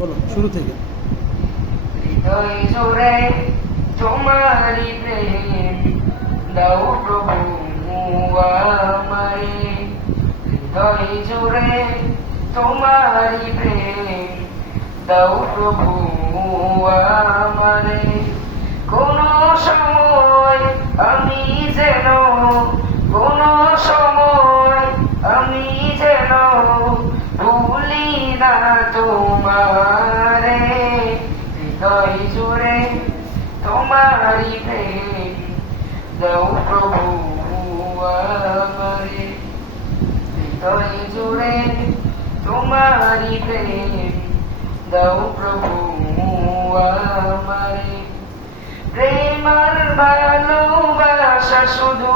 বলো শুরু থেকে। হৃদয় জোরে তোমারি প্রেম দাও প্রভু আমারে, হৃদয় জোরে তোমারি প্রেম দাও প্রভু আমারে। কোন সময় আমি যেন, কোন সময় আমি যেন ভুলি না তোমারে, হৃদয় জুড়ে তোমারি প্রেম দাও প্রভু আমারে, হৃদয় জুড়ে তোমারি প্রেম দাও প্রভু আমারে। প্রেম আর ভালোবাসা শুধু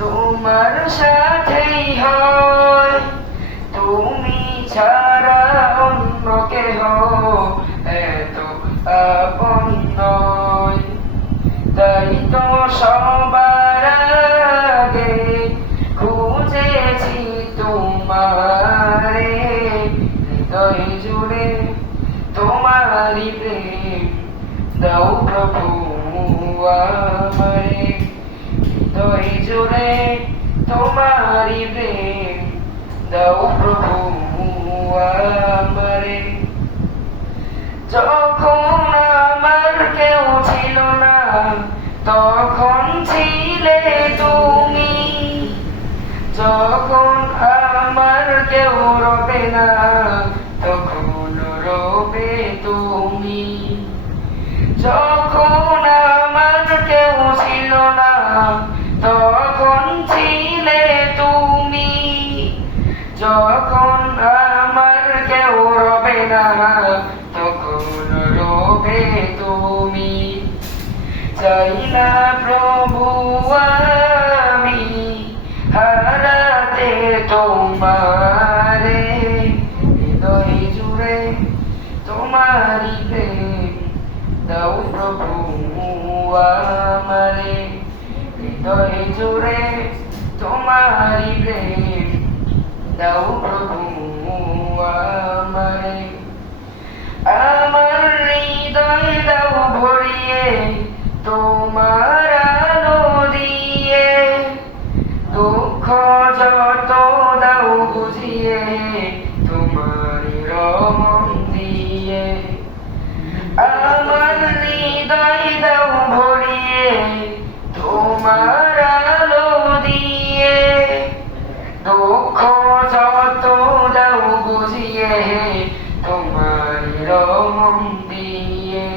তোমার সাথেই হয়, তুমি ছাড়া অন্য কেহ এত আপন নয়। তাই তো সবার আগে খুঁজেছি তোমারে, হৃদয় জুড়ে তোমারি প্রেম দাও প্রভু আমারে, হৃদয় জুড়ে তোমারি প্রেম দাও প্রভু আমারে। যখন আমার কেউ ছিল না তখন ছিলে তুমি, যখন আমার কেউ রবে না তখন রবে তুমি, যখন আমার কেউ ছিল না তখন ছিলে তুমি, যখন আমার কেউ রবে না তখন রবে তুমি। চাই না প্রভু আমি হারাতে তোমারে, হৃদয় জুড়ে তোমারি প্রেম দাও প্রভু আমারে, হৃদয় জুড়ে তোমারি প্রেম দাও প্রভু আমারে। আমার হৃদয় দাও ভরিয়ে তোমার আলো দিয়ে, দুঃখ যত দাও বুঝিয়ে তোমার রহম দিয়ে। আমার হৃদয় দাও ভরিয়ে তোমার আলো দিয়ে, দুঃখ যত দাও বুঝিয়ে তোমার রহম দিয়ে।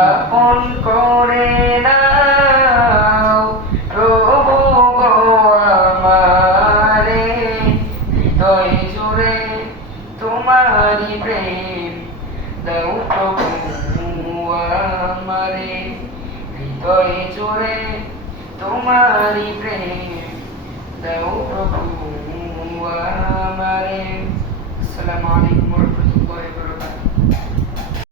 আপন করে নাও প্রভু গো আমারে, হৃদয় জুড়ে তোমারি প্রেম দাও প্রভু আমারে, হৃদয় জুড়ে তোমারি প্রেম দাও প্রভু আমারে। আসসালামু আলাইকুম।